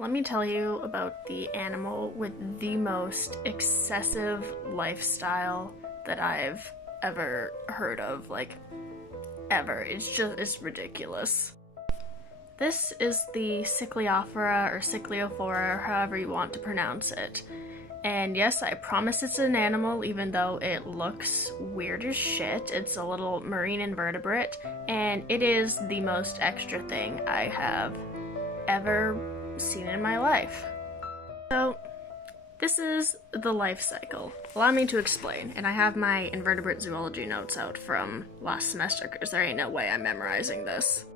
Let me tell you about the animal with the most excessive lifestyle that I've ever heard of, ever. It's ridiculous. This is the Cycliophora or Cycliophora, however you want to pronounce it. And yes, I promise it's an animal, even though it looks weird as shit. It's a little marine invertebrate, and it is the most extra thing I have ever seen in my life. So, this is the life cycle. Allow me to explain, and I have my invertebrate zoology notes out from last semester, because there ain't no way I'm memorizing this.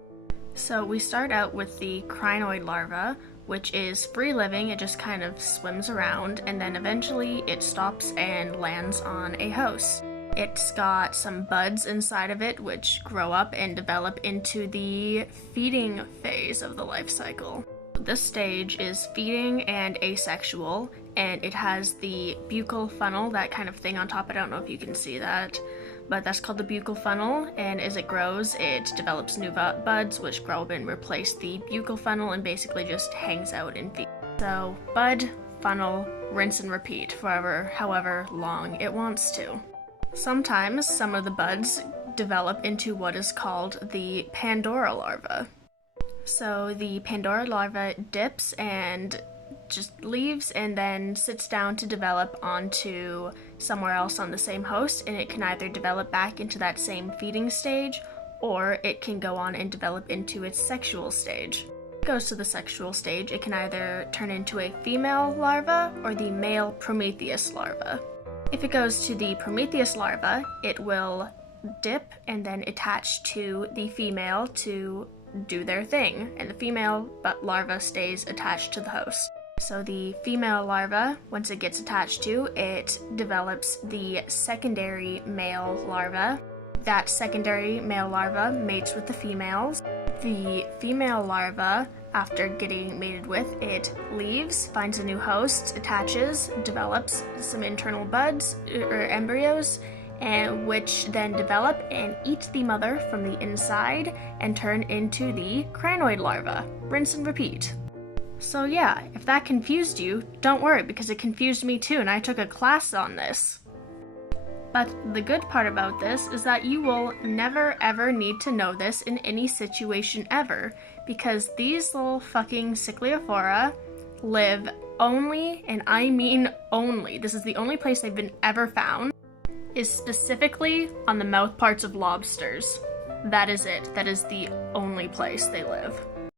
So we start out with the crinoid larva, which is free-living. It just kind of swims around, and then eventually it stops and lands on a host. It's got some buds inside of it, which grow up and develop into the feeding phase of the life cycle. This stage is feeding and asexual, and it has the buccal funnel, that kind of thing on top. I don't know if you can see that, but that's called the buccal funnel, and as it grows, it develops new buds, which grow up and replace the buccal funnel and basically just hangs out and feeds. So, bud, funnel, rinse and repeat for however long it wants to. Sometimes some of the buds develop into what is called the Pandora larva. So the Pandora larva dips and just leaves and then sits down to develop onto somewhere else on the same host, and it can either develop back into that same feeding stage, or it can go on and develop into its sexual stage. When it goes to the sexual stage, it can either turn into a female larva or the male Prometheus larva. If it goes to the Prometheus larva, it will dip and then attach to the female to do their thing, and the female larva stays attached to the host. So the female larva, once it gets attached to, it develops the secondary male larva. That secondary male larva mates with the females. The female larva, after getting mated with, it leaves, finds a new host, attaches, develops some internal buds or embryos, and which then develop and eat the mother from the inside and turn into the crinoid larva. Rinse and repeat. So yeah, if that confused you, don't worry, because it confused me too, and I took a class on this. But the good part about this is that you will never ever need to know this in any situation ever, because these little fucking Cycliophora live only, and I mean only, this is the only place they've been ever found, is specifically on the mouth parts of lobsters. That is it. That is the only place they live.